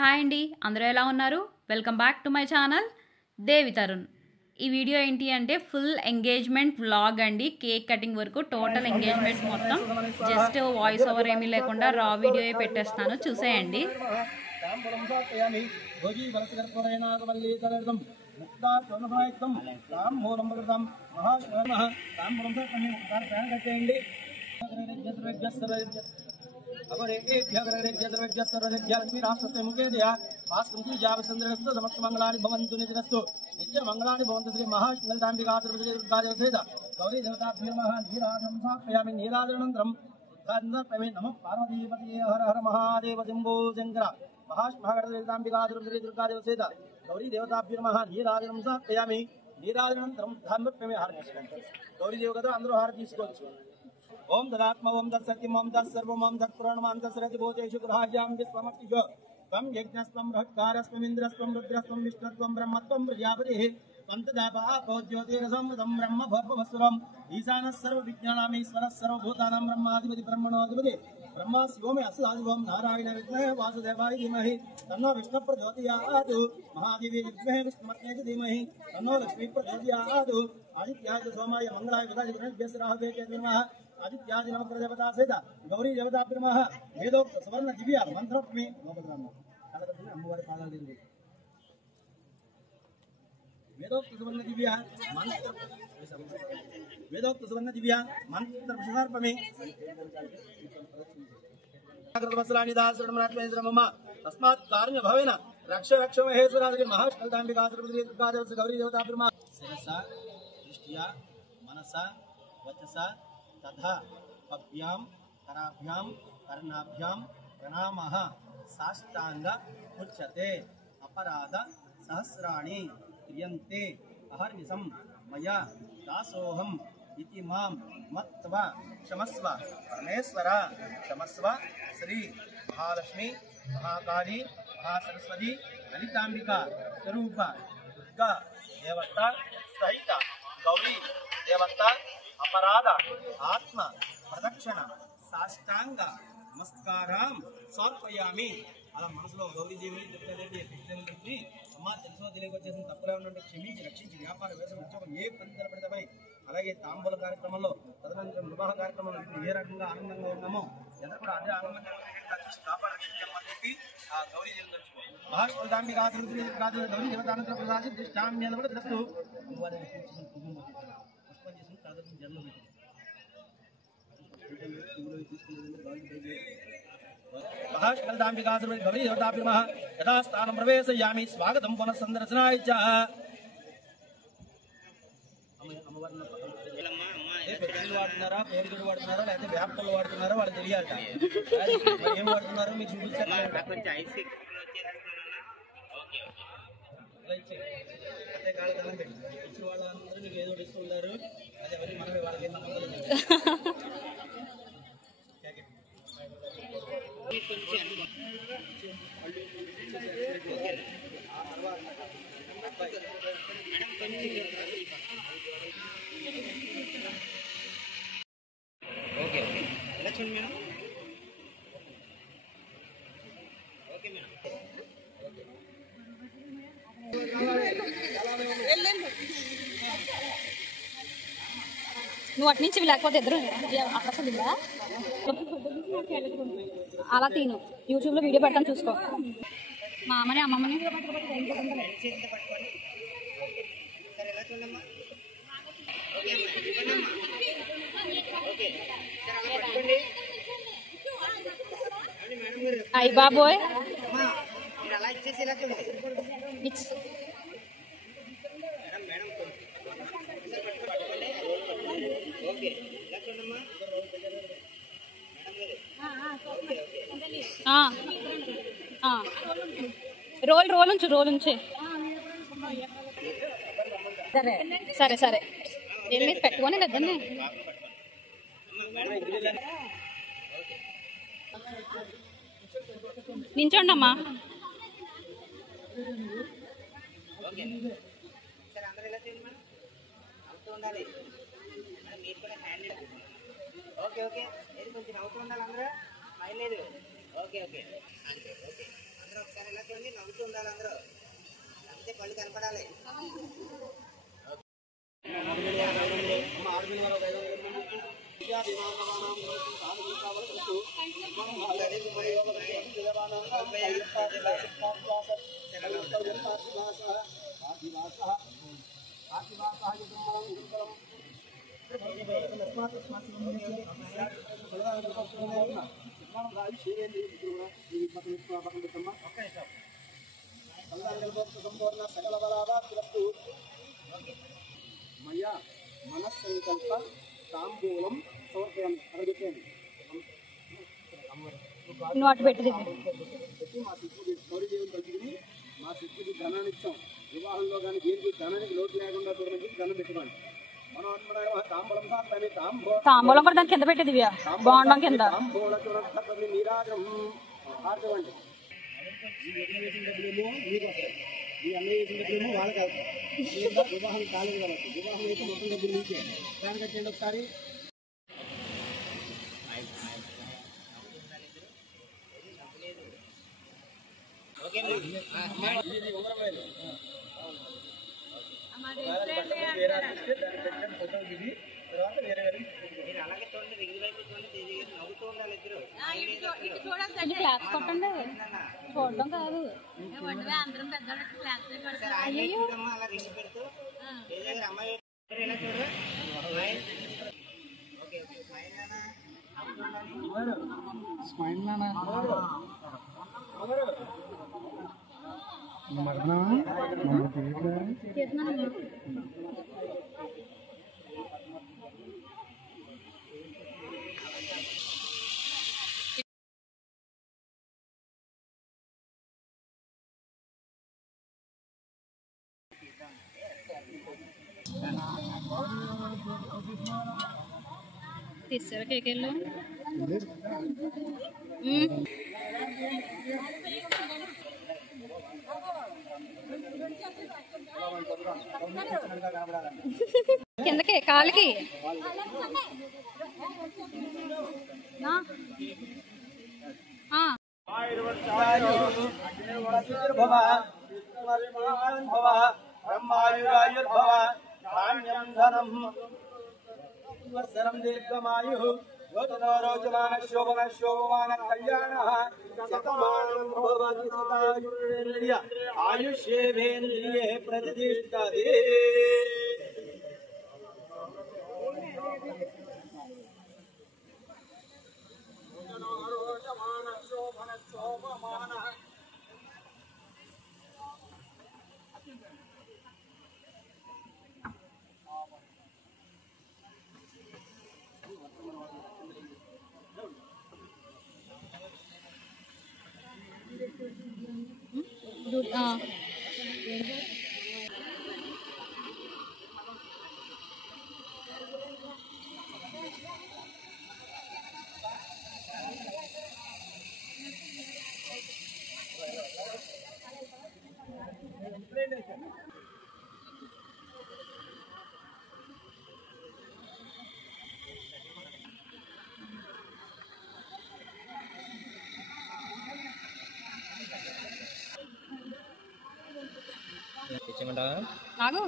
Hi అండి, అందరూ ఎలా ఉన్నారు? Welcome back to my channel Devi Tarun. ఈ వీడియో ఏంటి అంటే ఫుల్ ఎంగేజ్మెంట్ వ్లాగ్ అండి. కేక్ కటింగ్ వరకు టోటల్ ఎంగేజ్మెంట్ మొత్తం జస్ట్ వాయిస్ ఓవర్ ఏమీ లేకుండా రా వీడియో పెట్టేస్తాను, చూసేయండి. समस्तमंगलानि भवन्तु निजनस्तु नित्यमंगलानि भवन्तु श्री महाश्रीलताम्बिकासुरसहित गौरी देवताभ्यो नमः नीराजनं स्थापयामि नीराजनानन्तरं नमः पार्वतीपतये हर हर महादेव शम्भो शङ्कर महाश्रीलताम्बिकासुरसहित दुर्गादेवसहित गौरी देवताभ्यो नमः नीराजनं स्थापयामि नीराजनानन्तरं धामप्रेमे हारति गौरी देवता अंदरू हारति తీసుకోవచ్చు. ओम ददात्म ओम दत्सत्यम ओम दत्सर्वम ओम दत्पुराणम ओम दत्सरति भूतेषु गृहाज्यां विश्वमक्षिषु त्वं यज्ञस्त्वं बृहत्कारस्त्वं इन्द्रस्त्वं रुद्रस्त्वं विष्णुस्त्वं ब्रह्मत्वं प्रजापतिः पन्तजापो ज्योतिरसंवृतं ब्रह्म भवस्वरम् ईशानः सर्वविज्ञानामीश्वरः सर्वभूतानां ब्रह्माधिपति ब्रह्मणोऽधिपति ब्रह्मा शिवो मे अस्यादिवं नारायण विद्महे वासुदेवाय धीमहि तन्नो विष्णुः प्रचोदयात् महादेवी विद्महे विष्णुपत्न्यै धीमहि तन्नो लक्ष्मीः प्रचोदयात् आदित्याय सोमाय मंगलाय बुधाय गुरुभ्यः राहवे नमः आदित्यादि नव प्रदेवता सहित गौरी देवता नमः वेदोक्त सुवर्ण दिव्य मंत्रोक्ति अम्मवारी पादालु तिरुगु वेदोक्त सुवर्ण दिव्य मंत्र वेदोक्त सुवर्ण दिव्य मंत्र प्रसार्पमे जागृतवत्सलानि दासरणमनात्मेन्द्र मम तस्मात् कारुण्य भवेन रक्ष रक्ष महेश्वरादि महाष्टलताम्बिकासुरपति दुर्गादेवस्य गौरी देवता नमः शिरसा दृष्टिया मनसा वचसा तथा पभ्यां कराभ्यां कर्णाभ्यां प्रणामः साष्टांग उच्यते अपराध सहस्राणि क्रियन्ते अहर्निशं मया दासोऽहम् इति मां मत्वा क्षमस्व परमेश्वर क्षमस्व श्री महालक्ष्मी महाकाली महासरस्वती ललितांबिका स्वरूप दुर्गा देवता सहित गौरी देवता अपराध आत्म प्रदक्षिण साष्टांग नमस्काరం సమర్పయామి. అలా మనసులో గౌరీదేవిని దుర్గాదేవిని కృష్ణదేవిని అమ్మ తెలుసో తెలియకొచ్చేసిన తప్పులే ఉన్నట్టు క్షమించి రక్షించి వ్యాపార వ్యవసాయం ఉద్యోగం ఏ పని తలపెడతామై అలాగే తాంబూల కార్యక్రమంలో తదనంతరం వివాహ కార్యక్రమంలో ఏ రకంగా ఆనందంగా ఉన్నామో ఎంత కూడా అదే ఆనందంగా కాపాడు రక్షించామని చెప్పి ఆ గౌరీదేవిని తలుచుకోవాలి. మహాస్వల్దాంబికా గౌరీ దేవతానంతర ప్రసాది దృష్టామ్యాలు కూడా తెలుస్తూ అమ్మవారిని పూజించిన కుటుంబం పుష్పం చేసిన తదనంతరం జన్మ పెట్టి महाष्टलताम्बिकासुरपति गौरी देवताभ्यो नमः यथा स्थानं प्रवेशयामि स्वागतं पुनः संदर्शनाय च పెద్దలు వాడుతున్నారా పేరుగడు వాడుతున్నారా లేకపోతే వ్యాప్తులు వాడుతున్నారా వాళ్ళు తెలియాలి. ఏం వాడుతున్నారో మీకు చూపించారు. అదే కాళ్ళ కళ్ళం పెట్టి ఇచ్చిన వాళ్ళందరూ మీకు ఏదో ఇస్తున్నారు. అదే ఎవరి మనమే వాళ్ళకి ఓకే ఓకే ఎలా చూడండి మేడం. Okay madam. నువ్వు అటు నుంచి లేకపోతే ఇద్దరు అక్కడ అలా తీను యూట్యూబ్లో వీడియో పెడతాను చూసుకో. మా అమ్మని అమ్మమ్మని అయ్యి బాబోయ్ రోల్ ఉంచు సరే సరే ఏం మీరు పెట్టుకొని లేదండి. నించోండి అమ్మా. ఓకే ఓకే కొంచెం నవ్వుతూ ఉండాలి అందరూ. ఓకే ఓకే ఓకే ఒకసారి ఇలా చూడండి, నవ్వుతూ ఉండాలి అందరూ, అంతే కళ్ళు కనపడాలి. మయా మనస్సంకల్ప తాంబూలం సమర్పయామి. అక్కడ పెట్టండి. నువ్వు అటు పెట్టింది పెట్టి మా శిష్యుడి గౌరీదేవిని తగ్గుకుని మా శిష్యుడి ధనాన్ని ఇచ్చాం. వివాహంలో కానీ దేనికి ధనానికి లోటు లేకుండా చూడమని ధనం పెట్టుకోండి. మనం తాంబూలం తాంబూలం కూడా దాని కింద పెట్టి దివ్య బాగుండం కింద తాంబూల నీరాజం ఆడవండి. ఈ యజ్ఞం చేసిన డబ్బులేమో మీకు వస్తాయి, ఈ అన్న చేసిన డబ్బులేమో వాళ్ళకి వెళ్తాయి. వివాహం కాలేదు కాబట్టి వివాహం అయితే మొత్తం డబ్బులు మీకే. దాని కట్టండి ఒకసారి. ఇది ఉంగరమైంది. తర్వాత వేరే వేరే మీరు అలాగే చూడండి, రింగ్ వైపు చూడండి, తేజీ గారు నవ్వుతూ ఉండాలి ఇద్దరు. క్లాస్ కొట్టండి, చూడడం కాదు. సరే, ఆయన చూడమ్మా, అలా రింగ్ పెడుతూ తేజీ గారు అమ్మాయి ఇలా చూడు. ఓకే ఓకే, స్మైల్ నానా, స్మైల్ నానా తీసారా కేకేళ్ళు కిందకి కాలికి బ్రహ్మాయురాయుర్భవ ధాన్యం ధనం వత్సరం దీర్ఘమాయు రోచమాన శోభన శోభమాన కళ్యాణ శతమానం భవతి సదాయుర్య ఆయుష్యేంద్రియే ప్రతిష్ఠతే. ఆగు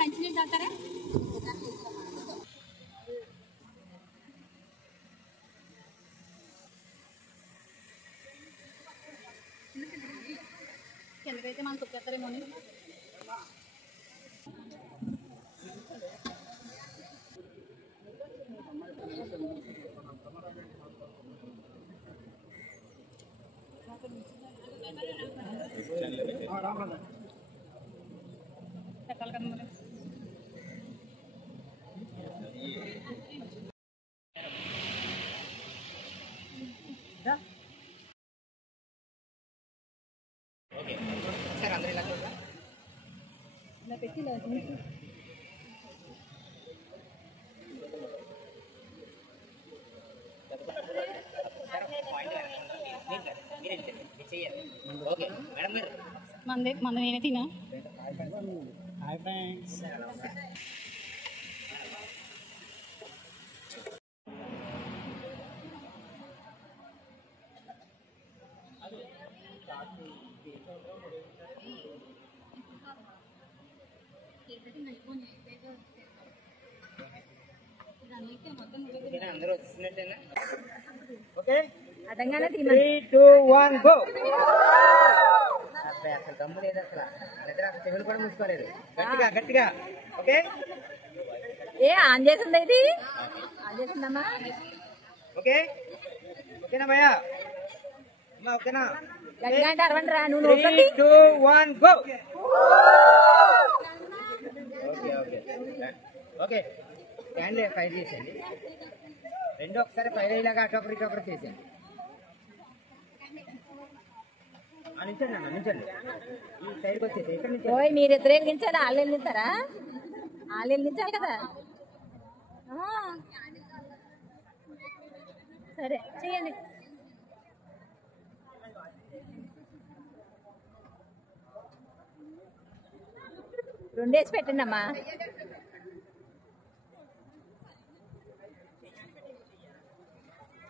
మంచినీళ్ళు తాగుతారా? కిందకైతే మనం తొక్కేస్తారేమో. పెట్టాలి కదా మరి. ఓకే, సార్ అందరూ ఇలా చూడరా. ఓకే మేడం గారు మన నేనే తినా హాయ్ ఫ్రెండ్స్. అందరూ వచ్చినట్టేనా? Okay అదంగానే 3, 2, 1 go. అసలు దమ్ము లేదు అసలు నిద్ర అసలు చెవులు కూడా మూసుకోలేదు. గట్టిగా గట్టిగా. ఓకే ఆన్ చేసిందా ఇది ఆన్ చేసిందమ్మా ఓకే ఓకేనా భయ్యా? అమ్మా ఓకేనా? గట్టిగా అంటే అరవండి రా నువ్వు 3, 2, 1 go. Okay okay okay hand fire చేసేయండి. రెండు ఒకసారి ఫైర్ అయ్యేలాగా అటొకటి ఇటొకటి చేసేయండి. నించండి అన్న నించండి. ఈ సైడ్కి వచ్చేసి ఇక్కడ నుంచి ఓయ్ మీరిద్దరు వెలిగించాలి వాళ్ళు వెలిగించారా వాళ్ళు వెలిగించాలి కదా సరే చెయ్యండి రెండేసి పెట్టండి అమ్మా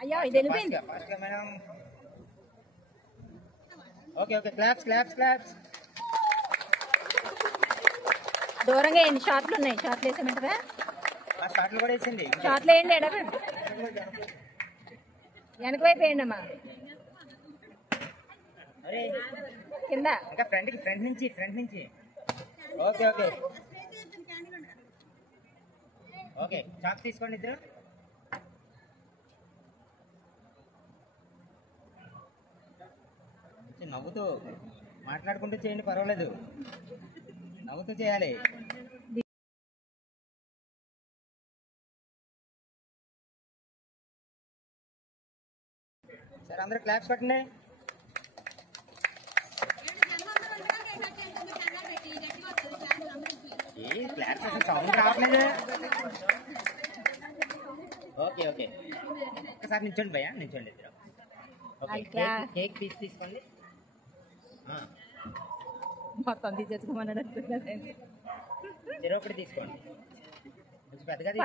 అయ్యో ఇది వెళ్ళిపోయింది ఫాస్ట్గా madam. Okay okay claps claps claps. దూరంగా వేయండి షార్ట్లు ఉన్నాయి షార్ట్లు వేసామంటారా ఆ షార్ట్లు కూడా వేసింది. షార్ట్లు వేయండి ఎడగ వెనక వైపు వేయండి అమ్మా అరే కింద ఇంకా ఫ్రంట్ నుంచి ఓకే ఓకే ఓకే చాక్ తీసుకోండి ఇద్దరు. నవ్వుతూ మాట్లాడుకుంటూ చేయండి పర్వాలేదు. నవ్వుతూ చేయాలి. సరే అందరూ క్లాప్స్ కొట్టండి. ఏ క్లాప్స్ అసలు సౌండ్ రావట్లేదు. ఓకే ఓకే ఒక్కసారి నిల్చోండి భయ్యా నిల్చోండి ఇద్దరు. ఓకే కేక్ తీసుకోండి. మొత్తం తీసేసుకోమన్నాడు ఒకటి తీసుకోండి కొంచెం పెద్దగా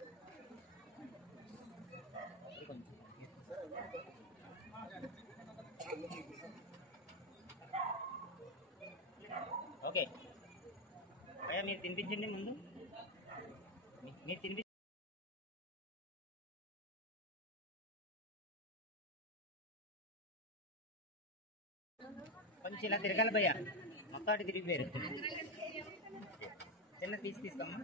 ఓకే అయ్యా మీరు తినిపించండి ముందు మీరు తినిపించండి. కొంచెం ఇలా తిరగాలి భయ్యా మొత్తం అటు తిరిగిపోయారు. చిన్న తీసుకోమ్మా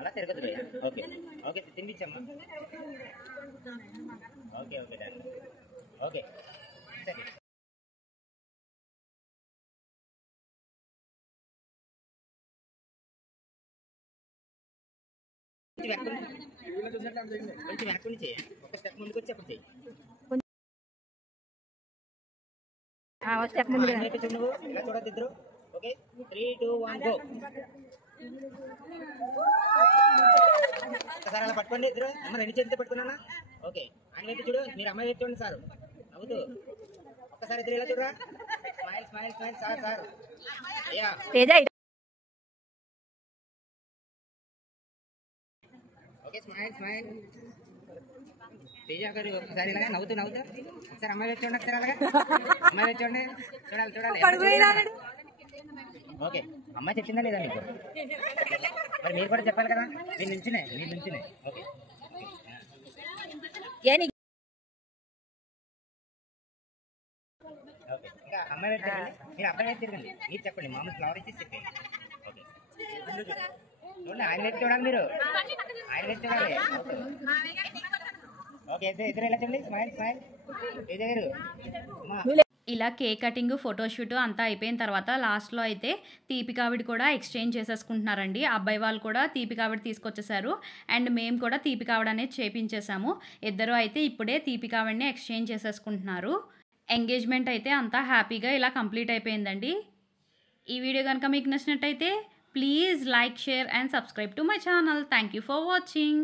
అలా తిరగదు భయ్యా. ఓకే ఓకే తినిపించమ్మా. ఓకే ఓకే డన్ ఓకే సరే. కొంచెం వెనక నుంచి ఒక స్టెప్ ముందుకు వచ్చి అప్పుడు చెయ్యి. స్టెప్ ముందు నువ్వు ఇలా చూడద్దు ఇద్దరు. Okay 3, 2, 1 go. ఒకసారి అలా పట్టుకోండి ఇద్దరు. అమ్మ రెండు చేతితో పట్టుకున్నానా? ఓకే ఆయన వైపు చూడు మీరు అమ్మాయి వైపు చూడండి సార్ నవ్వుతూ. ఒక్కసారి ఇద్దరు ఇలా చూడరా. Smile smile smile sir sir అయ్యా ఓకే స్మైల్ స్మైల్. తేజ గారు ఒకసారి ఇలాగా నవ్వుతూ ఒకసారి అమ్మాయి వైపు చూడండి. ఒకసారి అలాగా అమ్మాయి వైపు చూడండి. చూడాలి. ఓకే అమ్మాయి చెప్పిందా లేదా మీకు? మరి మీరు కూడా చెప్పాలి కదా. మీరు నుంచునే ఓకే ఓకే ఇంకా అమ్మాయి వైపు తిరగండి. మీరు అబ్బాయి వైపు తిరగండి. మీరు చెప్పండి మామూలు ఫ్లవర్ ఇచ్చి చెప్పండి. ఓకే చూడండి ఆయన వైపు చూడాలి. మీరు ఆయన వైపు చూడాలి. ఓకే ఇద్దరు ఇలా చూడండి. Smile smile. తేజ గారు ఇలా కేక్ కటింగ్ ఫోటోషూట్ అంతా అయిపోయిన తర్వాత లాస్ట్లో అయితే తీపి కావిడి కూడా ఎక్స్చేంజ్ చేసేసుకుంటున్నారండి. అబ్బాయి వాళ్ళు కూడా తీపి కావిడి తీసుకొచ్చేసారు అండ్ మేము కూడా తీపి కావిడి అనేది చేపించేసాము. ఇద్దరు అయితే ఇప్పుడే తీపి కావిడిని ఎక్స్చేంజ్ చేసేసుకుంటున్నారు. ఎంగేజ్మెంట్ అయితే అంతా హ్యాపీగా ఇలా కంప్లీట్ అయిపోయిందండి. ఈ వీడియో కనుక మీకు నచ్చినట్టయితే please like, share and subscribe to my channel. Thank you for watching.